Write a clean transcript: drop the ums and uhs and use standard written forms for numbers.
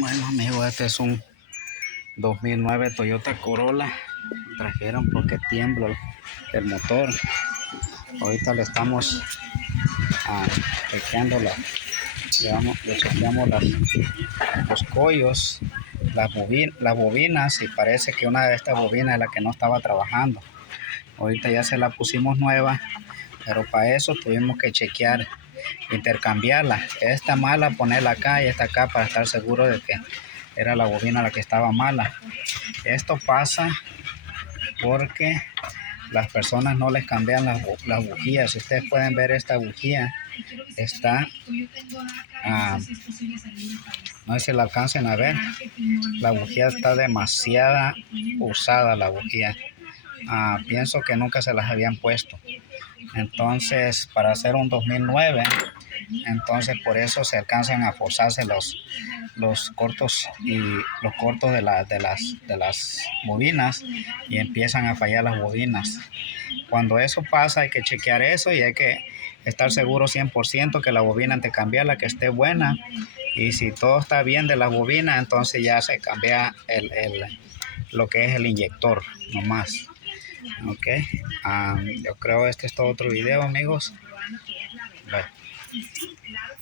Bueno amigos, este es un 2009 Toyota Corolla. Trajeron porque tiembla el motor. Ahorita le estamos chequeando le chequeamos los collos, las bobinas, y parece que una de estas bobinas es la que no estaba trabajando. Ahorita ya se la pusimos nueva, pero para eso tuvimos que chequear, intercambiarla. Esta mala, ponerla acá y esta acá para estar seguro de que era la bobina la que estaba mala. Esto pasa porque las personas no les cambian las bujías. Si ustedes pueden ver, esta bujía está, no sé si la alcancen a ver, la bujía está demasiado usada, la bujía. Pienso que nunca se las habían puesto. Entonces, para hacer un 2009, entonces por eso se alcanzan a forzarse los cortos de las bobinas, y empiezan a fallar las bobinas. Cuando eso pasa, hay que chequear eso y hay que estar seguro 100% que la bobina, antes de cambiarla, que esté buena. Y si todo está bien de la bobina, entonces ya se cambia lo que es el inyector nomás. Ok, yo creo este es todo otro video, amigos. Bye.